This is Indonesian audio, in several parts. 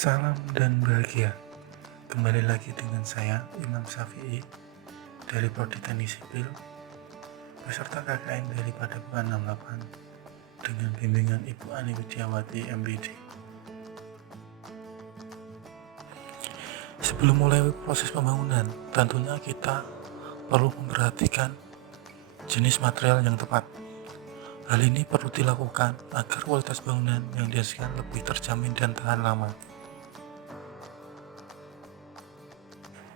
Salam dan bahagia. Kembali lagi dengan saya Imam Syafi'i dari Prodi Teknik Sipil, peserta KKN dari Padepokan 68 dengan bimbingan Ibu Ani Widiawati MPD. Sebelum mulai proses pembangunan, tentunya kita perlu memperhatikan jenis material yang tepat. Hal ini perlu dilakukan agar kualitas bangunan yang dihasilkan lebih terjamin dan tahan lama.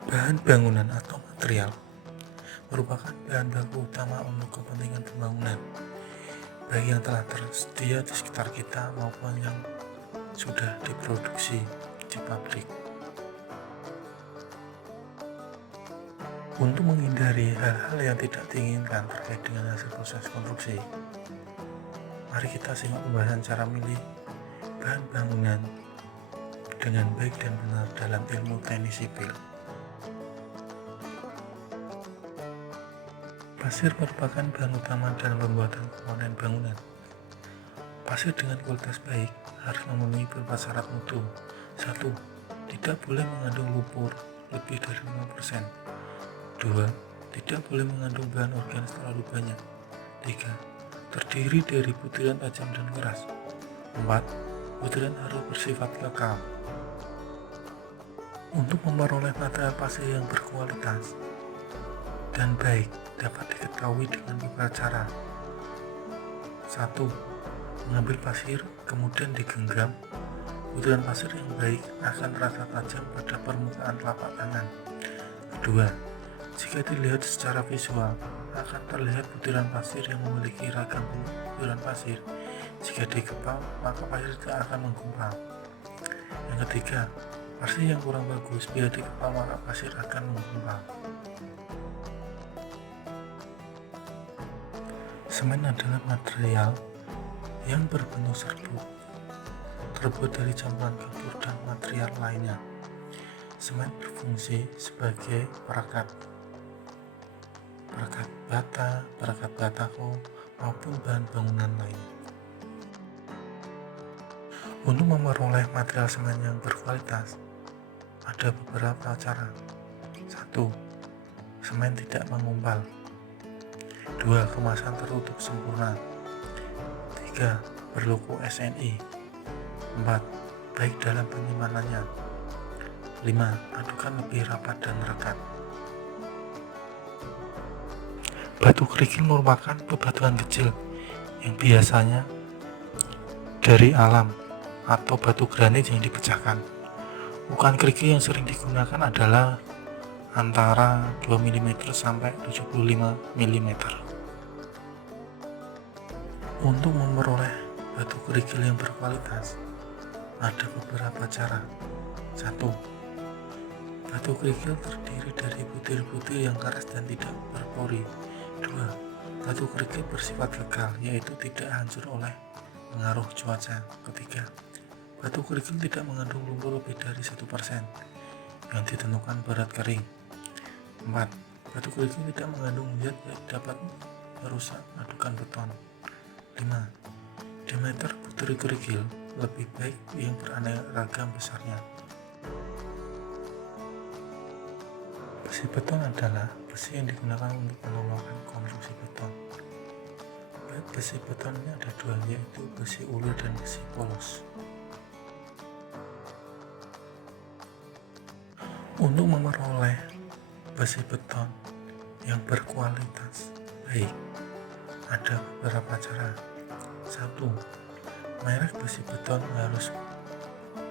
Bahan bangunan atau material merupakan bahan baku utama untuk kepentingan pembangunan, baik yang telah tersedia di sekitar kita maupun yang sudah diproduksi di pabrik. Untuk menghindari hal-hal yang tidak diinginkan terkait dengan hasil proses konstruksi, mari kita simak pembahasan cara milih bahan bangunan dengan baik dan benar dalam ilmu teknik sipil. Pasir merupakan bahan utama dalam pembuatan komponen bangunan. Pasir dengan kualitas baik harus memenuhi beberapa syarat mutu. 1. Tidak boleh mengandung lumpur lebih dari 5%. 2. Tidak boleh mengandung bahan organik terlalu banyak. 3. Terdiri dari butiran tajam dan keras. 4. Butiran harus bersifat kekal. Untuk memperoleh material pasir yang berkualitas dan baik dapat diketahui dengan beberapa cara. 1. Mengambil pasir kemudian digenggam. Butiran pasir yang baik akan terasa tajam pada permukaan telapak tangan. Kedua, jika dilihat secara visual akan terlihat butiran pasir yang memiliki ragam butiran pasir. Jika dikepal maka pasir tidak akan menggumpal. Yang ketiga, pasir yang kurang bagus bila dikepal maka pasir akan menggumpal. Semen adalah material yang berbentuk serbuk, terbuat dari campuran kapur dan material lainnya. Semen berfungsi sebagai perekat bata, perekat batako, maupun bahan bangunan lainnya. Untuk memperoleh material semen yang berkualitas, ada beberapa cara. 1. Semen tidak mengumpal. 2. Kemasan tertutup sempurna. 3. Berlogo SNI. 4. Baik dalam penyimpanannya. 5. Adukan lebih rapat dan rekat. Batu kerikil merupakan bebatuan kecil yang biasanya dari alam atau batu granit yang dipecahkan. Ukuran kerikil yang sering digunakan adalah antara 2 mm sampai 75 mm. Untuk memperoleh batu kerikil yang berkualitas, ada beberapa cara. 1. Batu kerikil terdiri dari butir-butir yang keras dan tidak berpori. 2. Batu kerikil bersifat kekal, yaitu tidak hancur oleh pengaruh cuaca. 3. Batu kerikil tidak mengandung lumpur lebih dari 1% yang ditentukan berat kering. 4. Batu kerikil tidak mengandung zat yang dapat merusak adukan beton. 5. Diameter butir kerikil lebih baik yang beraneka ragam besarnya. Besi beton adalah besi yang digunakan untuk menambahkan konstruksi beton. Besi beton ini ada dua, yaitu besi ulur dan besi polos. Untuk memperoleh besi beton yang berkualitas baik, ada beberapa cara. 1. Merek besi beton harus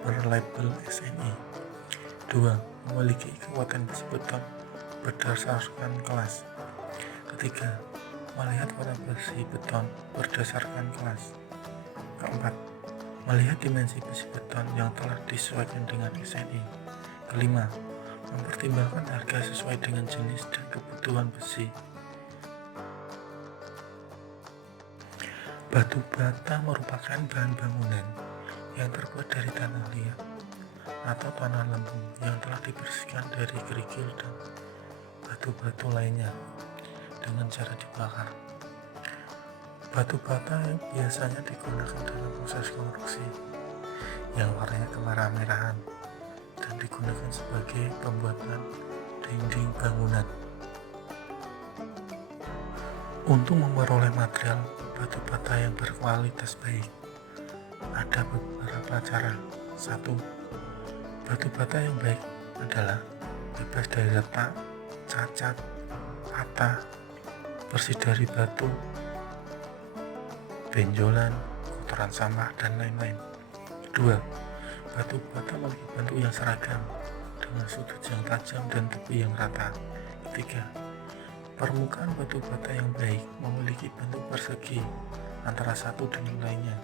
berlabel SNI. 2. Memiliki kekuatan besi beton berdasarkan kelas. 3. Melihat warna besi beton berdasarkan kelas. 4. Melihat dimensi besi beton yang telah disesuaikan dengan SNI. 5. Mempertimbangkan harga sesuai dengan jenis dan kebutuhan besi. Batu bata merupakan bahan bangunan yang terbuat dari tanah liat atau tanah lempung yang telah dibersihkan dari kerikil dan batu-batu lainnya dengan cara dibakar. Batu bata biasanya digunakan dalam proses konstruksi yang warnanya kemerah-merahan dan digunakan sebagai pembuatan dinding bangunan. Untuk memperoleh material batu bata yang berkualitas baik, ada beberapa cara. 1. Batu bata yang baik adalah bebas dari retak, cacat, patah, bersih dari batu, benjolan, kotoran sampah, dan lain-lain. 2. Batu bata memiliki bentuk yang seragam dengan sudut yang tajam dan tepi yang rata. 3. Permukaan batu bata yang baik memiliki bentuk persegi antara satu dengan lainnya.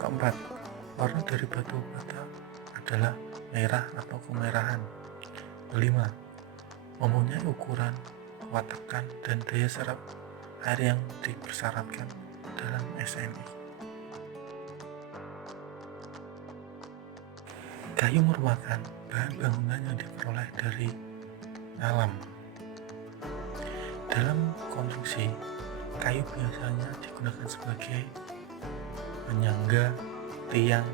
4. Warna dari batu bata adalah merah atau kemerahan. 5. Mempunyai ukuran, kuat tekan, dan daya serap air yang dipersyaratkan dalam SNI. Kayu merupakan bahan bangunan yang diperoleh dari alam. Dalam konstruksi, kayu biasanya digunakan sebagai penyangga, tiang,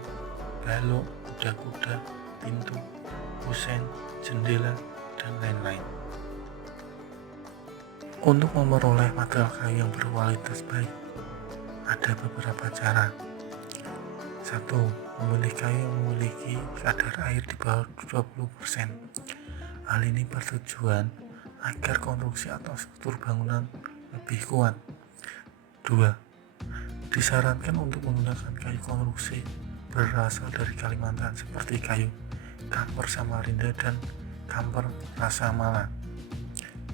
balok, kuda-kuda, pintu, kusen, jendela, dan lain-lain. Untuk memperoleh material kayu yang berkualitas baik, ada beberapa cara. 1. Memilih kayu yang memiliki kadar air di bawah 20%. Hal ini bertujuan agar konstruksi atau struktur bangunan lebih kuat. 2. Disarankan untuk menggunakan kayu konstruksi berasal dari Kalimantan seperti kayu kamper Samarinda dan kamper Rasa Mala.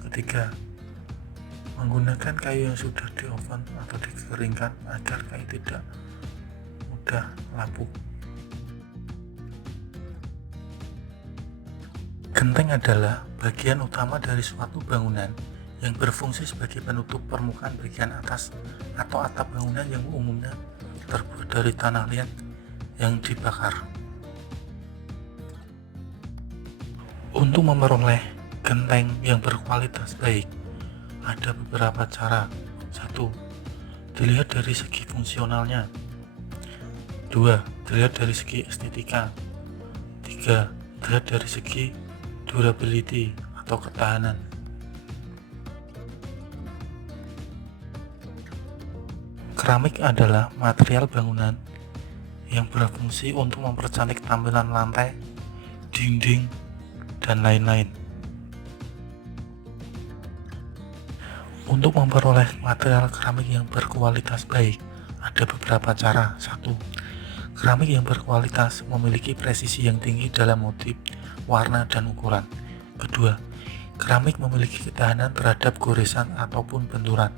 3. Menggunakan kayu yang sudah di oven atau dikeringkan agar kayu tidak mudah lapuk. Genteng adalah bagian utama dari suatu bangunan yang berfungsi sebagai penutup permukaan bagian atas atau atap bangunan yang umumnya terbuat dari tanah liat yang dibakar. Untuk memperoleh genteng yang berkualitas baik, ada beberapa cara. 1. Dilihat dari segi fungsionalnya. 2. Dilihat dari segi estetika. 3. Dilihat dari segi durability atau ketahanan. Keramik adalah material bangunan yang berfungsi untuk mempercantik tampilan lantai, dinding, dan lain-lain. Untuk memperoleh material keramik yang berkualitas baik, ada beberapa cara. 1. Keramik yang berkualitas memiliki presisi yang tinggi dalam motif, warna, dan ukuran. 2. Keramik memiliki ketahanan terhadap goresan ataupun benturan.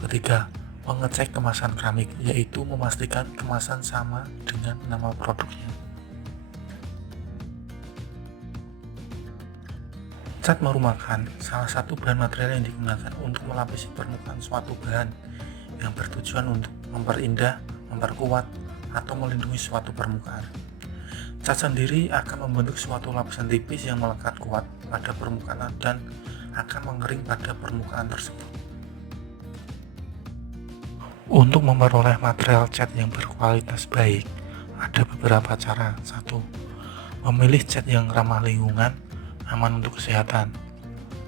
3. Mengecek kemasan keramik, yaitu memastikan kemasan sama dengan nama produknya. Cat merupakan salah satu bahan material yang digunakan untuk melapisi permukaan suatu bahan yang bertujuan untuk memperindah, memperkuat, atau melindungi suatu permukaan. Cat sendiri akan membentuk suatu lapisan tipis yang melekat kuat pada permukaan dan akan mengering pada permukaan tersebut. Untuk memperoleh material cat yang berkualitas baik, ada beberapa cara. 1. Memilih cat yang ramah lingkungan, aman untuk kesehatan.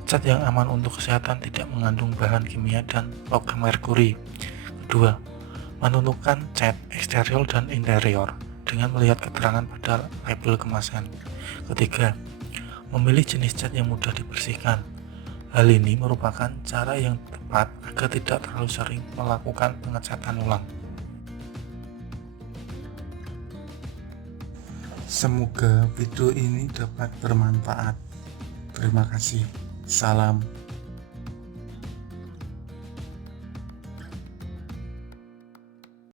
Cat yang aman untuk kesehatan tidak mengandung bahan kimia dan logam merkuri. 2. Menentukan cat eksterior dan interior dengan melihat keterangan pada label kemasan. 3. Memilih jenis cat yang mudah dibersihkan. Hal ini merupakan cara yang tepat agar tidak terlalu sering melakukan pengecatan ulang. Semoga video ini dapat bermanfaat. Terima kasih. Salam